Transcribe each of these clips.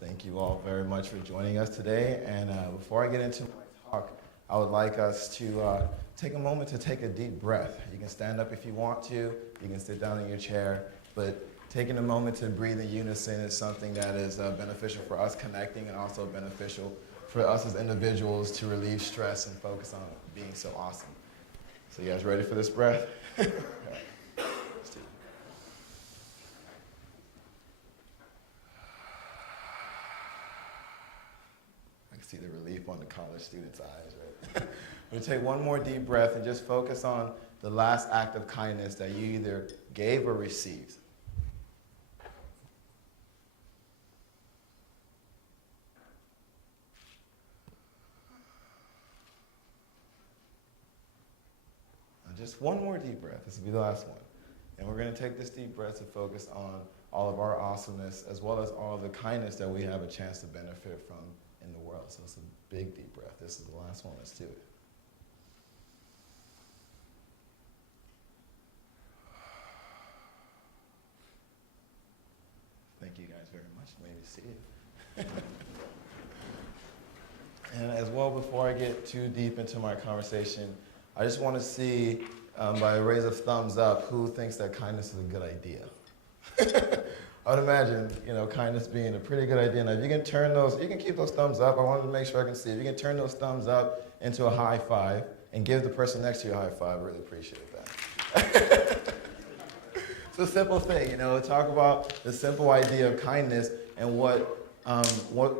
Thank you all very much for joining us today. And before I get into my talk, I would like us to take a moment to take a deep breath. You can stand up if you want to. You can sit down in your chair. But taking a moment to breathe in unison is something that is beneficial for us connecting and also beneficial for us as individuals to relieve stress and focus on being so awesome. So you guys ready for this breath? Let's do it. I can see the relief on the college students' eyes, right? We're going to take one more deep breath and just focus on the last act of kindness that you either gave or received. Just one more deep breath. This will be the last one. And we're going to take this deep breath to focus on all of our awesomeness as well as all of the kindness that we have a chance to benefit from in the world. So it's a big deep breath. This is the last one. Let's do it. Thank you guys very much. Maybe see it. And as well, before I get too deep into my conversation, I just want to see, by a raise of thumbs up, who thinks that kindness is a good idea. I would imagine, kindness being a pretty good idea. Now, if you can turn those, you can keep those thumbs up. I wanted to make sure I can see. If you can turn those thumbs up into a high five and give the person next to you a high five, I really appreciate that. It's a simple thing, talk about the simple idea of kindness and one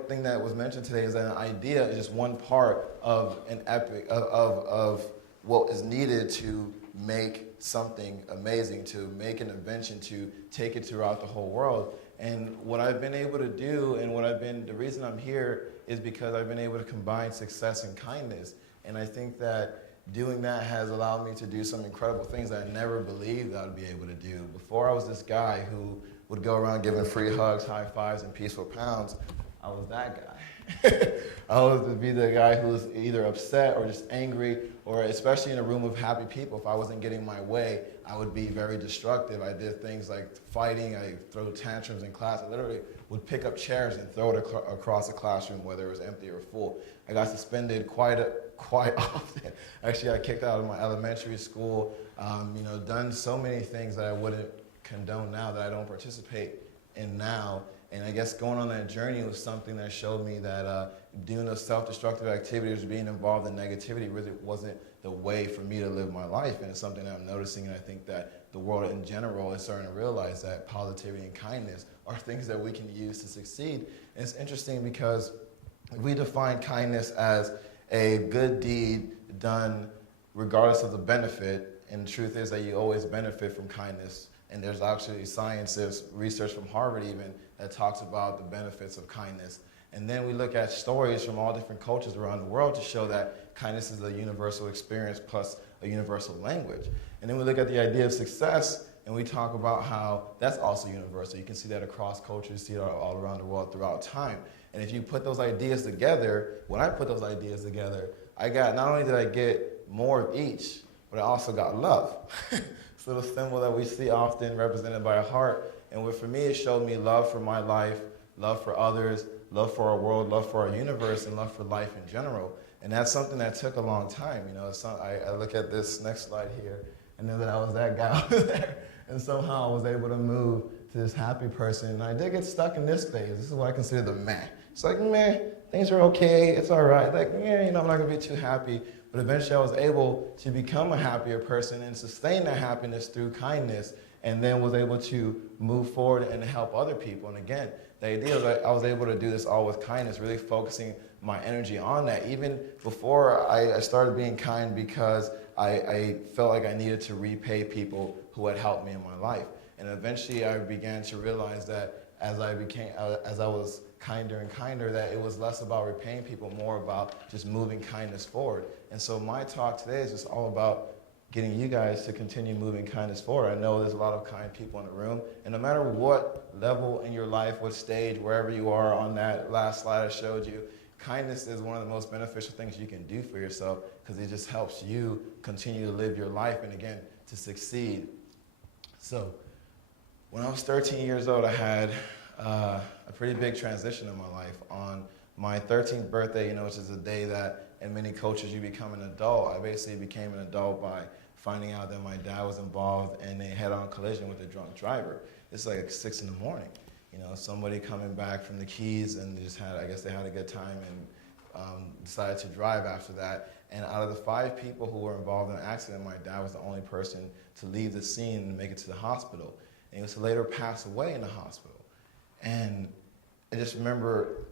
thing that was mentioned today is that an idea is just one part of an epic, of what is needed to make something amazing, to make an invention, to take it throughout the whole world. And what I've been able to do and the reason I'm here is because I've been able to combine success and kindness. And I think that doing that has allowed me to do some incredible things that I never believed I would be able to do. Before I was this guy who would go around giving free hugs, high fives, and peaceful pounds. I was that guy. I was to be the guy who was either upset or just angry, or especially in a room of happy people, if I wasn't getting my way, I would be very destructive. I did things like fighting, I throw tantrums in class. I literally would pick up chairs and throw it across the classroom, whether it was empty or full. I got suspended quite often. Actually, I kicked out of my elementary school, done so many things that I wouldn't condone now, that I don't participate in now. And I guess going on that journey was something that showed me that doing those self-destructive activities, being involved in negativity really wasn't the way for me to live my life. And it's something that I'm noticing, and I think that the world in general is starting to realize that positivity and kindness are things that we can use to succeed. And it's interesting because we define kindness as a good deed done regardless of the benefit, and the truth is that you always benefit from kindness. And there's actually scientists, research from Harvard even, that talks about the benefits of kindness. And then we look at stories from all different cultures around the world to show that kindness is a universal experience plus a universal language. And then we look at the idea of success, and we talk about how that's also universal. You can see that across cultures, see it all around the world throughout time. And if you put those ideas together, when I put those ideas together, not only did I get more of each, but I also got love. It's a little symbol that we see often represented by a heart. And for me, it showed me love for my life, love for others, love for our world, love for our universe, and love for life in general. And that's something that took a long time. I look at this next slide here and know that I was that guy over there. And somehow I was able to move to this happy person. And I did get stuck in this phase. This is what I consider the meh. It's like, meh, things are okay, it's all right. Like, I'm not gonna be too happy. But eventually I was able to become a happier person and sustain that happiness through kindness, and then was able to move forward and help other people. And again, the idea is that I was able to do this all with kindness, really focusing my energy on that. Even before I started being kind, because I felt like I needed to repay people who had helped me in my life. And eventually I began to realize that as I was kinder and kinder, that it was less about repaying people, more about just moving kindness forward. And so my talk today is just all about getting you guys to continue moving kindness forward. I know there's a lot of kind people in the room, and no matter what level in your life, what stage, wherever you are on that last slide I showed you, kindness is one of the most beneficial things you can do for yourself, because it just helps you continue to live your life and, again, to succeed. So when I was 13 years old, I had a pretty big transition in my life. On my 13th birthday, which is the day that in many cultures you become an adult, I basically became an adult by finding out that my dad was involved in a head-on collision with a drunk driver. It's like 6 in the morning. Somebody coming back from the Keys and I guess they had a good time and decided to drive after that. And out of the 5 people who were involved in the accident, my dad was the only person to leave the scene and make it to the hospital. And he was to later pass away in the hospital. And I just remember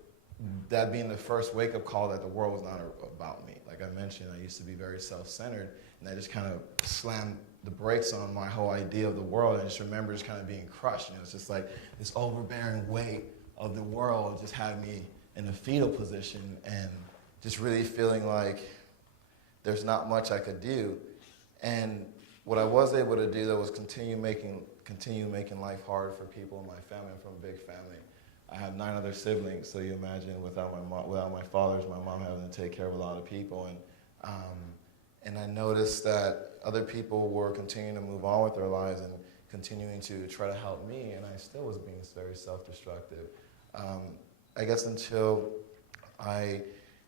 that being the first wake-up call that the world was not about me. Like I mentioned, I used to be very self-centered, and I just kind of slammed the brakes on my whole idea of the world. And I just remember just kind of being crushed. It's just like this overbearing weight of the world just had me in a fetal position and just really feeling like there's not much I could do. And what I was able to do, though, was continue making life harder for people in my family. I'm from a big family. I have 9 other siblings, so you imagine without my fathers, my mom having to take care of a lot of people. And I noticed that other people were continuing to move on with their lives and continuing to try to help me, and I still was being very self-destructive. I guess until I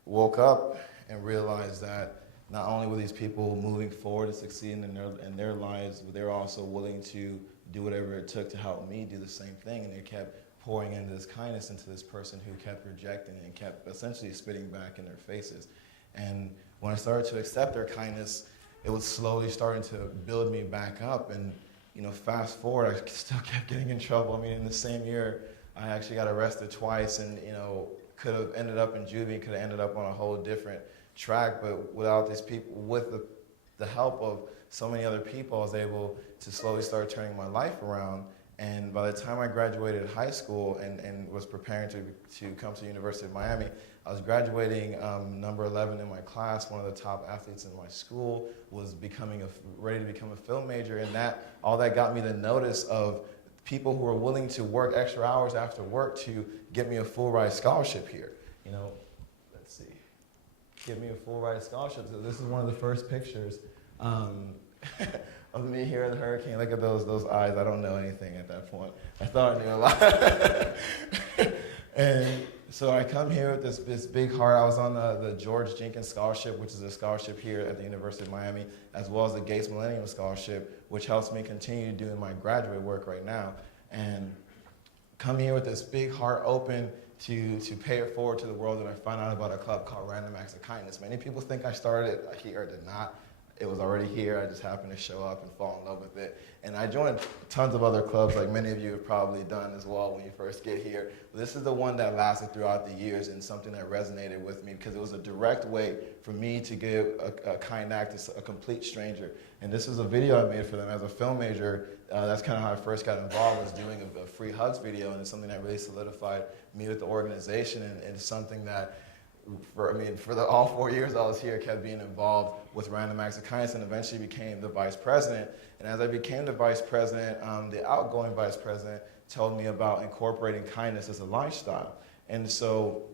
woke up and realized that not only were these people moving forward and succeeding in their lives, but they were also willing to do whatever it took to help me do the same thing, and they kept pouring into this kindness into this person who kept rejecting and kept essentially spitting back in their faces. And when I started to accept their kindness, it was slowly starting to build me back up. And fast forward, I still kept getting in trouble. I mean, in the same year, I actually got arrested twice, and could have ended up in juvie, could have ended up on a whole different track. But without these people, with the help of so many other people, I was able to slowly start turning my life around. And by the time I graduated high school and was preparing to come to the University of Miami, I was graduating number 11 in my class, one of the top athletes in my school, was ready to become a film major, and all that got me the notice of people who were willing to work extra hours after work to get me a full ride scholarship here. Let's see, get me a full ride scholarship. So this is one of the first pictures. Of me here at the hurricane. Look at those eyes. I don't know anything at that point. I thought I knew a lot. And so I come here with this big heart. I was on the George Jenkins Scholarship, which is a scholarship here at the University of Miami, as well as the Gates Millennium Scholarship, which helps me continue doing my graduate work right now. And come here with this big heart open to pay it forward to the world. And I found out about a club called Random Acts of Kindness. Many people think I started it here, did not. It was already here. I just happened to show up and fall in love with it. And I joined tons of other clubs, like many of you have probably done as well when you first get here. But this is the one that lasted throughout the years and something that resonated with me because it was a direct way for me to give a kind act to a complete stranger. And this is a video I made for them as a film major. That's kind of how I first got involved, was doing a free hugs video, and it's something that really solidified me with the organization, and it's something that for all 4 years I was here, kept being involved with Random Acts of Kindness, and eventually became the vice president. And as I became the vice president, the outgoing vice president told me about incorporating kindness as a lifestyle. And so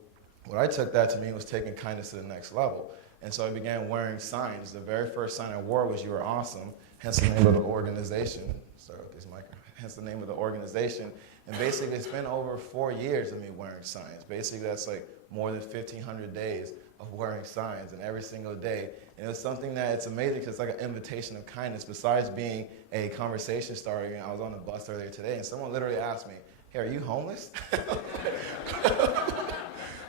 what I took that to mean was taking kindness to the next level. And so I began wearing signs. The very first sign I wore was "You are awesome," hence the name of the organization. Sorry with this microphone. Hence the name of the organization. And basically it's been over 4 years of me wearing signs. Basically that's like more than 1,500 days of wearing signs, and every single day. And it's something that it's amazing because it's like an invitation of kindness. Besides being a conversation starter, I was on the bus earlier today and someone literally asked me, "Hey, are you homeless?"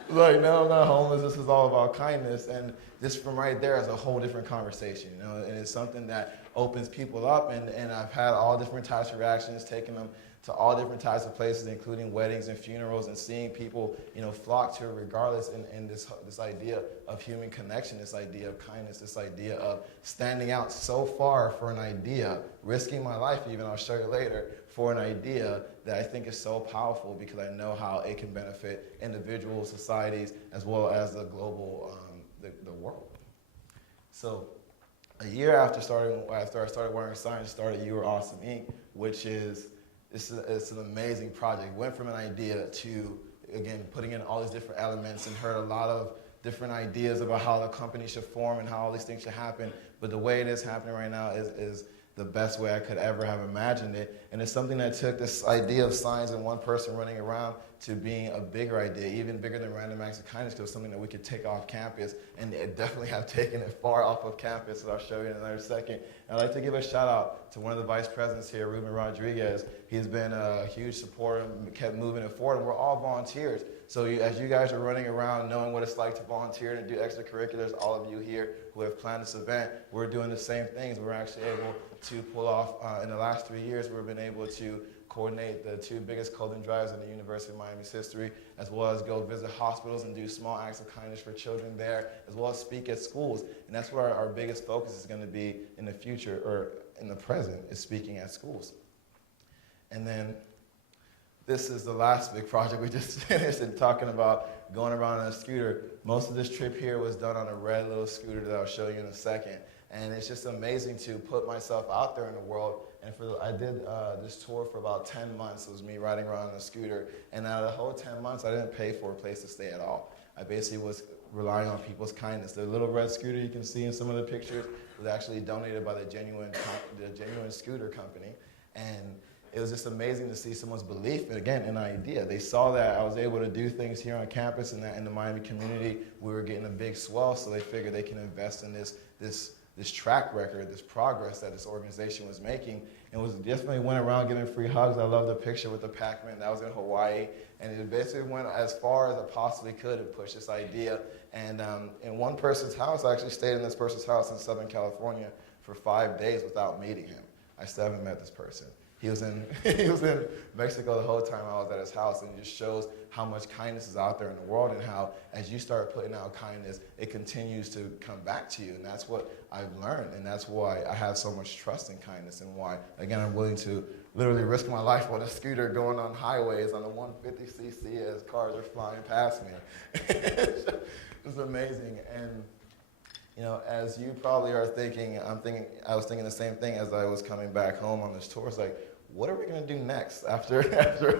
Like, no, I'm not homeless. This is all about kindness. And just from right there is a whole different conversation, and it's something that opens people up. And I've had all different types of reactions, taking them to all different types of places, including weddings and funerals, and seeing people, flock to it regardless, in this idea of human connection, this idea of kindness, this idea of standing out so far for an idea, risking my life even, I'll show you later, for an idea that I think is so powerful because I know how it can benefit individuals, societies, as well as the global, the world. So a year after I started wearing signs, started You Are Awesome Inc., which is, it's an amazing project. It went from an idea to, again, putting in all these different elements, and heard a lot of different ideas about how the company should form and how all these things should happen. But the way it is happening right now is the best way I could ever have imagined it. And it's something that took this idea of science and one person running around to being a bigger idea, even bigger than random acts of kindness, because it was something that we could take off campus, and it definitely have taken it far off of campus, and I'll show you in another second. And I'd like to give a shout out to one of the vice presidents here, Ruben Rodriguez. He's been a huge supporter and kept moving it forward, and we're all volunteers. So as you guys are running around knowing what it's like to volunteer and do extracurriculars, all of you here who have planned this event, we're doing the same things. We're actually able to pull off, in the last 3 years, we've been able to coordinate the 2 biggest clothing drives in the University of Miami's history, as well as go visit hospitals and do small acts of kindness for children there, as well as speak at schools. And that's where our biggest focus is going to be in the future, or in the present, is speaking at schools. And then this is the last big project we just finished, and talking about going around on a scooter. Most of this trip here was done on a red little scooter that I'll show you in a second. And it's just amazing to put myself out there in the world. And I did this tour for about 10 months. It was me riding around on a scooter. And out of the whole 10 months, I didn't pay for a place to stay at all. I basically was relying on people's kindness. The little red scooter you can see in some of the pictures was actually donated by the Genuine Scooter Company. And it was just amazing to see someone's belief, again, in an idea. They saw that I was able to do things here on campus, and that in the Miami community, we were getting a big swell, so they figured they can invest in this track record, this progress that this organization was making. And was definitely went around giving free hugs. I love the picture with the Pac-Man. That was in Hawaii. And it basically went as far as I possibly could and pushed this idea. And in one person's house, I actually stayed in this person's house in Southern California for 5 days without meeting him. I still haven't met this person. He was in Mexico the whole time I was at his house, and it just shows how much kindness is out there in the world, and how as you start putting out kindness, it continues to come back to you. And that's what I've learned, and that's why I have so much trust in kindness, and why, again, I'm willing to literally risk my life on a scooter going on highways on a 150cc as cars are flying past me. It's amazing. And you know, as you probably are thinking, I was thinking the same thing as I was coming back home on this tour. It's like, what are we going to do next after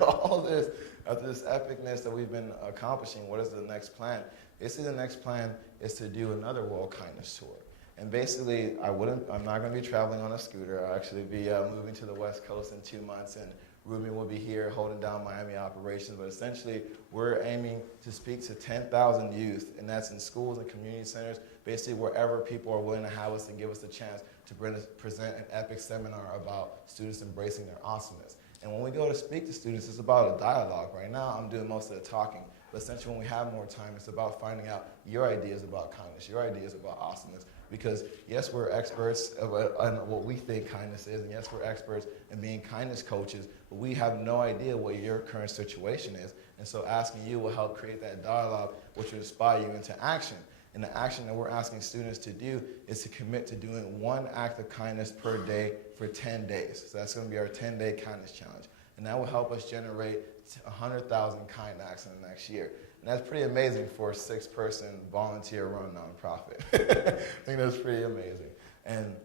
all this, after this epicness that we've been accomplishing? What is the next plan? Basically, the next plan is to do another World Kindness Tour. And basically, I'm not going to be traveling on a scooter. I'll actually be moving to the West Coast in 2 months, and Ruben will be here holding down Miami operations. But essentially, we're aiming to speak to 10,000 youth, and that's in schools and community centers, basically wherever people are willing to have us and give us the chance to present an epic seminar about students embracing their awesomeness. And when we go to speak to students, it's about a dialogue. Right now, I'm doing most of the talking. But essentially, when we have more time, it's about finding out your ideas about kindness, your ideas about awesomeness. Because yes, we're experts on what we think kindness is, and yes, we're experts in being kindness coaches, but we have no idea what your current situation is. And so asking you will help create that dialogue, which will inspire you into action. And the action that we're asking students to do is to commit to doing 1 act of kindness per day for 10 days. So that's going to be our 10-day kindness challenge. And that will help us generate 100,000 kind acts in the next year. And that's pretty amazing for a 6-person volunteer-run nonprofit. I think that's pretty amazing. And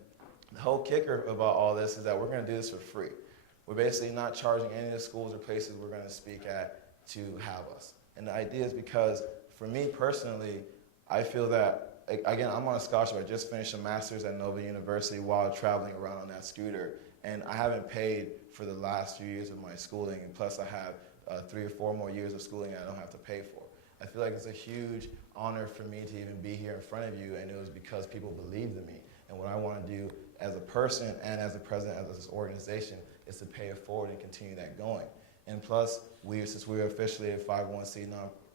the whole kicker about all this is that we're going to do this for free. We're basically not charging any of the schools or places we're going to speak at to have us. And the idea is because, for me personally, I feel that, again, I'm on a scholarship. I just finished a master's at Nova University while traveling around on that scooter. And I haven't paid for the last few years of my schooling. And plus, I have 3 or 4 more years of schooling I don't have to pay for. I feel like it's a huge honor for me to even be here in front of you, and it was because people believed in me. And what I want to do as a person and as a president of this organization is to pay it forward and continue that going. And plus, since we're officially a 501c3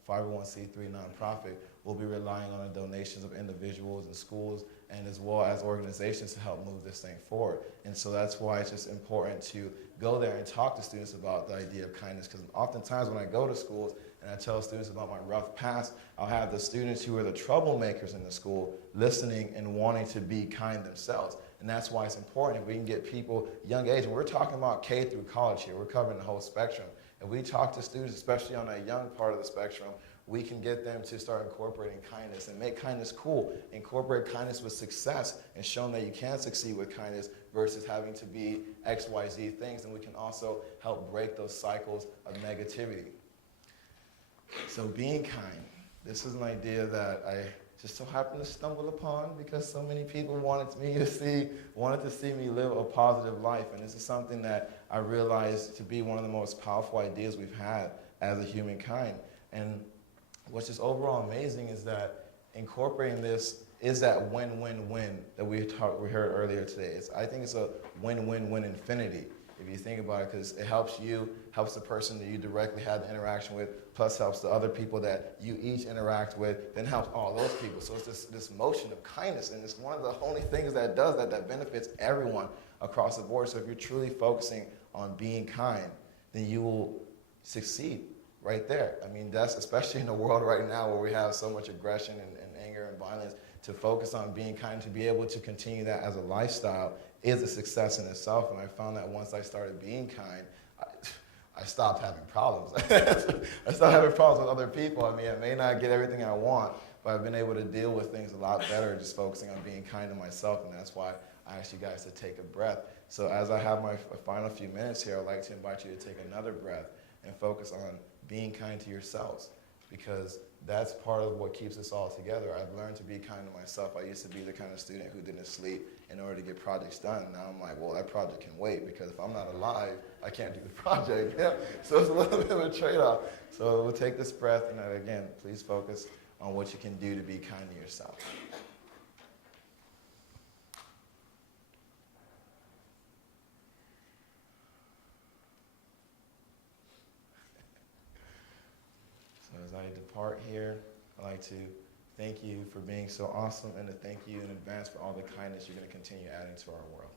nonprofit, we'll be relying on the donations of individuals and schools, and as well as organizations to help move this thing forward. And so that's why it's just important to go there and talk to students about the idea of kindness, because oftentimes when I go to schools and I tell students about my rough past, I'll have the students who are the troublemakers in the school listening and wanting to be kind themselves. And that's why it's important if we can get people young age, and we're talking about K through college here, we're covering the whole spectrum. If we talk to students, especially on that young part of the spectrum, we can get them to start incorporating kindness and make kindness cool. Incorporate kindness with success and show them that you can succeed with kindness versus having to be X, Y, Z things. And we can also help break those cycles of negativity. So being kind, this is an idea that just so happened to stumble upon because so many people wanted to see me live a positive life. And this is something that I realized to be one of the most powerful ideas we've had as a humankind. And what's just overall amazing is that incorporating this is that win-win-win that we heard earlier today. I think it's a win-win-win infinity, if you think about it, because it helps you, helps the person that you directly have the interaction with, plus helps the other people that you each interact with, then helps all those people. So it's this motion of kindness, and it's one of the only things that does that benefits everyone across the board. So if you're truly focusing on being kind, then you will succeed right there. I mean, that's especially in the world right now where we have so much aggression and anger and violence. To focus on being kind, to be able to continue that as a lifestyle is a success in itself. And I found that once I started being kind, I stopped having problems. I stopped having problems with other people. I mean, I may not get everything I want, but I've been able to deal with things a lot better just focusing on being kind to myself. And that's why I asked you guys to take a breath. So as I have my final few minutes here, I'd like to invite you to take another breath and focus on being kind to yourselves, because that's part of what keeps us all together. I've learned to be kind to myself. I used to be the kind of student who didn't sleep in order to get projects done. Now I'm like, well, that project can wait, because if I'm not alive, I can't do the project. Yeah? So it's a little bit of a trade-off. So we'll take this breath, and again, please focus on what you can do to be kind to yourself. As I depart here, I'd like to thank you for being so awesome, and to thank you in advance for all the kindness you're going to continue adding to our world.